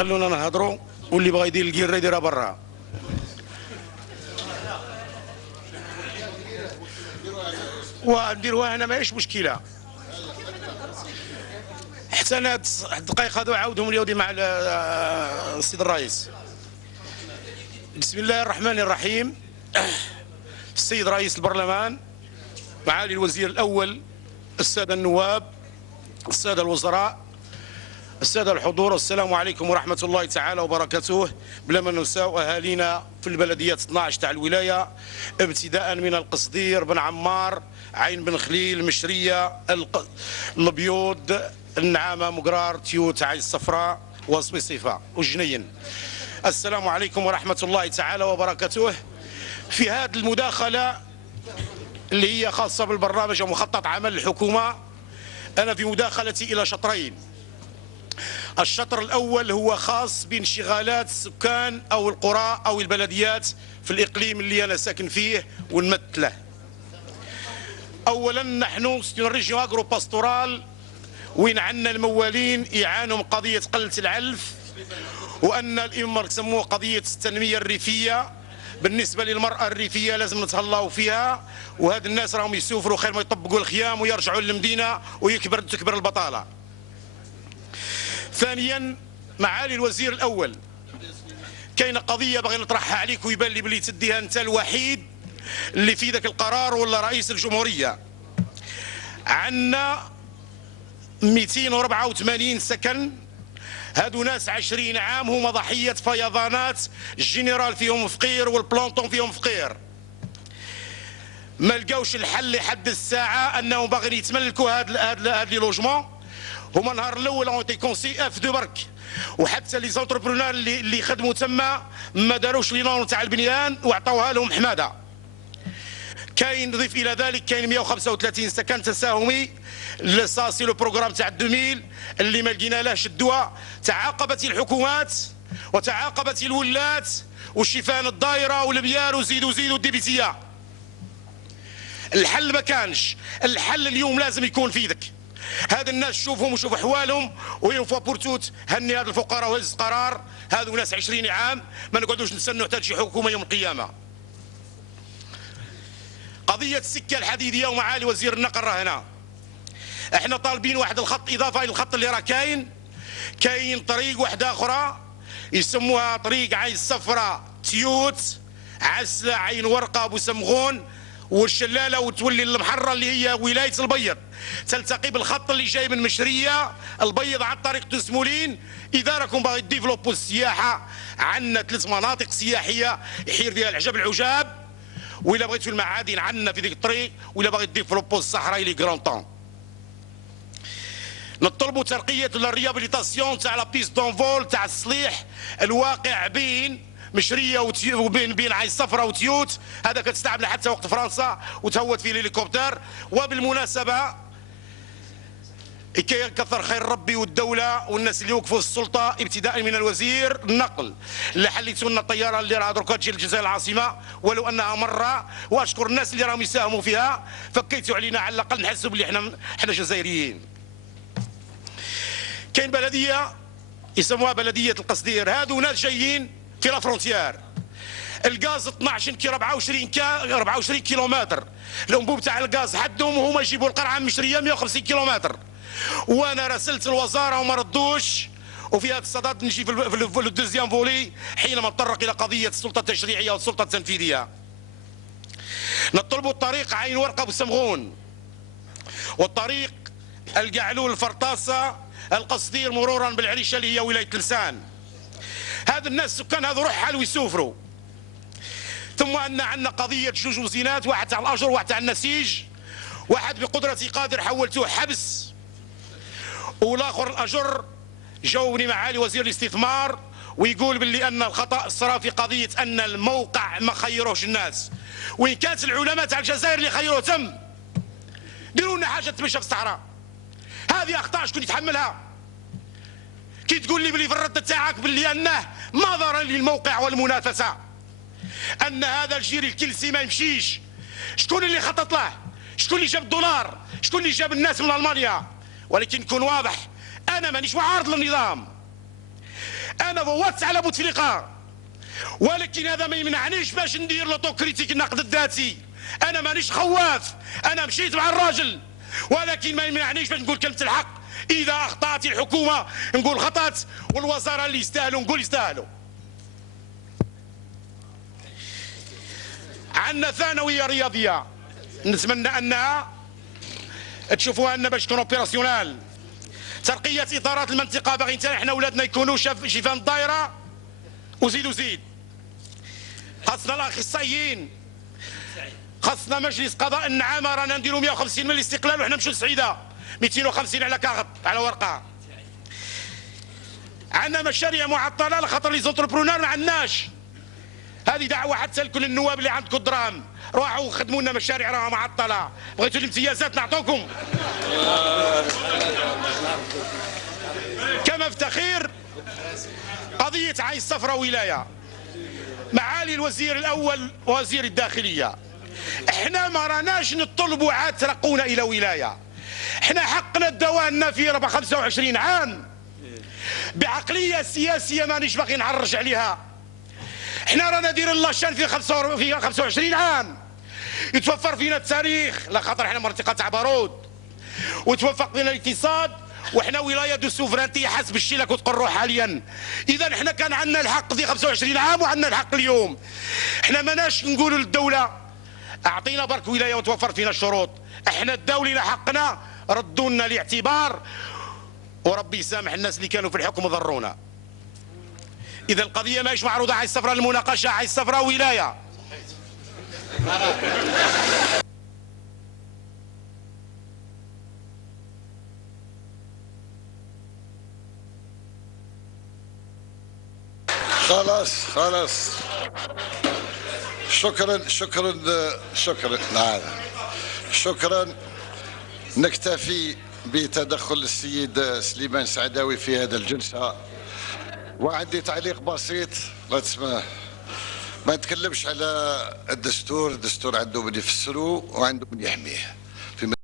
خلونا نهضروا، واللي بغى يدير الكيره يديرها برا. ونديروها هنا ماهيش مشكله، حتى انا هاد الدقائق هذو عاودهم لي مع السيد الرئيس. بسم الله الرحمن الرحيم. السيد رئيس البرلمان، معالي الوزير الاول، الساده النواب، الساده الوزراء، الساده الحضور، السلام عليكم ورحمه الله تعالى وبركاته. بلا ما ننساو اهالينا في البلديات 12 تاع الولايه، ابتداء من القصدير، بن عمار، عين بن خليل، مشريه، البيوض، النعامه، مقرار، تيوت، عين الصفراء، وصفيصيفه وجنين. السلام عليكم ورحمه الله تعالى وبركاته. في هذه المداخله اللي هي خاصه بالبرنامج ومخطط عمل الحكومه، انا في مداخلتي الى شطرين. الشطر الأول هو خاص بانشغالات السكان أو القرى أو البلديات في الإقليم اللي أنا ساكن فيه ونمثله. أولا نحن ريجيون أغرو باستورال وين عندنا الموالين يعانوا من قضية قلة العلف، وأن الإمر يسموه قضية التنمية الريفية. بالنسبة للمرأة الريفية لازم نتهلاو فيها، وهاد الناس راهم يسوفروا خير ما يطبقوا الخيام ويرجعوا للمدينة تكبر البطالة. ثانيا معالي الوزير الاول، كاينه قضيه باغي نطرحها عليك ويبان لي بلي تديها انت الوحيد اللي في ذاك القرار ولا رئيس الجمهوريه. عندنا 284 سكن، هادو ناس 20 عام هما ضحيه فيضانات، الجنرال فيهم فقير والبلانطون فيهم فقير. ما لقاوش الحل لحد الساعه انهم باغيين يتملكوا هاد لي لوجمون. هما النهار الاول اون تي كونسي اف دو برك، وحتى لي زونتربرونور اللي خدموا تما ما داروش لي نون تاع البنيان وعطاوها لهم حماده. كاين نضيف الى ذلك كاين 135 سكن تساهمي لساسي لو بروغرام تاع 2000 اللي ما لقينا لهش الدواء. تعاقبت الحكومات وتعاقبت الولات والشيفان الدايره والبيار وزيدوا الديبيزيه. الحل ما كانش، الحل اليوم لازم يكون في ذاك. هاد الناس شوفهم وشوف احوالهم، وين فوا بورتوت هني هاد الفقراء وهز قرار. هادو ناس 20 عام، ما نقعدوش نستنوا حتى تجي حكومه يوم القيامه. قضيه السكه الحديديه ومعالي وزير النقل راه هنا. احنا طالبين واحد الخط اضافه الى الخط اللي راه كاين طريق واحده اخرى يسموها طريق عين الصفراء تيوت عسله عين ورقه ابو سمغون والشلاله وتولي المحره اللي هي ولايه البيض، تلتقي بالخط اللي جاي من مشريه البيض عن طريق تسمولين. اذا راكم باغي ديفلوبو السياحه، عندنا 3 مناطق سياحيه يحير فيها العجب العجاب، وإلا بغيتوا المعادن عندنا في ذيك الطريق، وإلا باغي ديفلوبو الصحراء لي كرون طون. نطلبوا ترقيه الريابيليتاسيون تاع لا بيست دونفول تاع الصليح الواقع بين مشريه وبين عين الصفراء وتيوت. هذا كتستعمل حتى وقت فرنسا وتهوت فيه الهليكوبتر. وبالمناسبه كي يكثر خير ربي والدوله والناس اللي وقفوا السلطه ابتداء من الوزير النقل اللي حليتوا لنا الطياره اللي راه دركا تجي للجزائر العاصمه ولو انها مره، واشكر الناس اللي راهم يساهموا فيها، فكيتوا علينا على الاقل نحسوا بلي احنا جزائريين. كاين بلديه يسموها بلديه القصدير، هادو ناس جايين في لا فرونتيير. الغاز 12 كي 24 كيلومتر، الانبوب تاع الغاز حدهم وهما يجيبوا القرعه من مشريه 150 كيلومتر. وانا راسلت الوزاره وما ردوش. وفي هذا الصدد نجي في الدوزيام فولي حينما نتطرق الى قضيه السلطه التشريعيه والسلطه التنفيذيه. نطلبوا الطريق عين ورقه بسمغون، والطريق القعلول الفرطاسه القصدير مرورا بالعريشه اللي هي ولايه لسان. هذا الناس السكان هذو روح حال ويسوفروا. ثم ان عندنا قضيه جوج وزينات، واحد تاع الاجر واحد تاع النسيج. واحد بقدرتي قادر حولتوه حبس، والاخر الاجر جاوبني معالي وزير الاستثمار ويقول باللي ان الخطا صرا في قضيه ان الموقع ما خيروش الناس، وان كانت العلماء تاع الجزائر اللي خيروه تم. ديروا لنا حاجه تمشى في الصحراء. هذه اخطاء شكون يتحملها؟ كي تقول لي بلي في الرد تاعك باللي انه نظرا للموقع والمنافسه ان هذا الجيري الكلسي ما يمشيش، شكون اللي خطط له؟ شكون اللي جاب الدولار؟ شكون اللي جاب الناس من المانيا؟ ولكن نكون واضح، انا مانيش معارض للنظام، انا فوتت على بوتفليقه، ولكن هذا ما يمنعنيش باش ندير لوتوكريتيك، النقد الذاتي. انا مانيش خواف، انا مشيت مع الراجل، ولكن ما يمنعنيش باش نقول كلمه الحق. اذا اخطات الحكومه نقول خطات، والوزاره اللي يستاهلوا نقول يستاهلوا. عندنا ثانويه رياضيه نتمنى انها تشوفوها ان باش تكون اوبيراسيونال. ترقيه ادارات المنطقه باغيين حتى احنا ولادنا يكونوا شفان الدائره وزيد. خاصنا الاخصائيين، خاصنا مجلس قضاء النعامه، رانا نديروا 150 من الاستقلال وحنا نمشيو للسعيده، 250 على كاغط على ورقه. عندنا مشاريع معطله على خاطر لي زونتربرونور ما عندناش. هذه دعوه حتى لكل النواب اللي عندكم دراهم، روحوا خدموا لنا مشاريع راها معطله. بغيتوا الامتيازات نعطوكم. كما افتخر قضيه عين الصفراء ولايه، معالي الوزير الاول وزير الداخليه، احنا ما راناش نطلبوا عاد ترقونا الى ولايه. احنا حقنا الدواء في 25 عام بعقليه سياسيه مانيش باغي نعرج عليها. احنا رانا دايرين لاشان في 25 عام، يتوفر فينا التاريخ لا خاطر احنا منطقه تاع بارود، وتوفق فينا الاقتصاد، وحنا ولايه دو سوفرانتي حسب الشيء اللي كنت تقروا حاليا. اذا احنا كان عندنا الحق في 25 عام وعندنا الحق اليوم. احنا ماناش نقولوا للدوله اعطينا برك ولايه وتوفر فينا الشروط. احنا الدولة لنا حقنا، ردوا لنا الاعتبار، وربي يسامح الناس اللي كانوا في الحكم وضرونا. اذا القضيه ماهيش معروضه على الصفراء للمناقشه، على الصفراء ولايه. خلاص شكرا نعم شكرا. نكتفي بتدخل السيد سليمان سعداوي في هذا الجلسة. وعندي تعليق بسيط، لا تسمح، ما نتكلمش على الدستور عنده من يفسره وعنده من يحميه.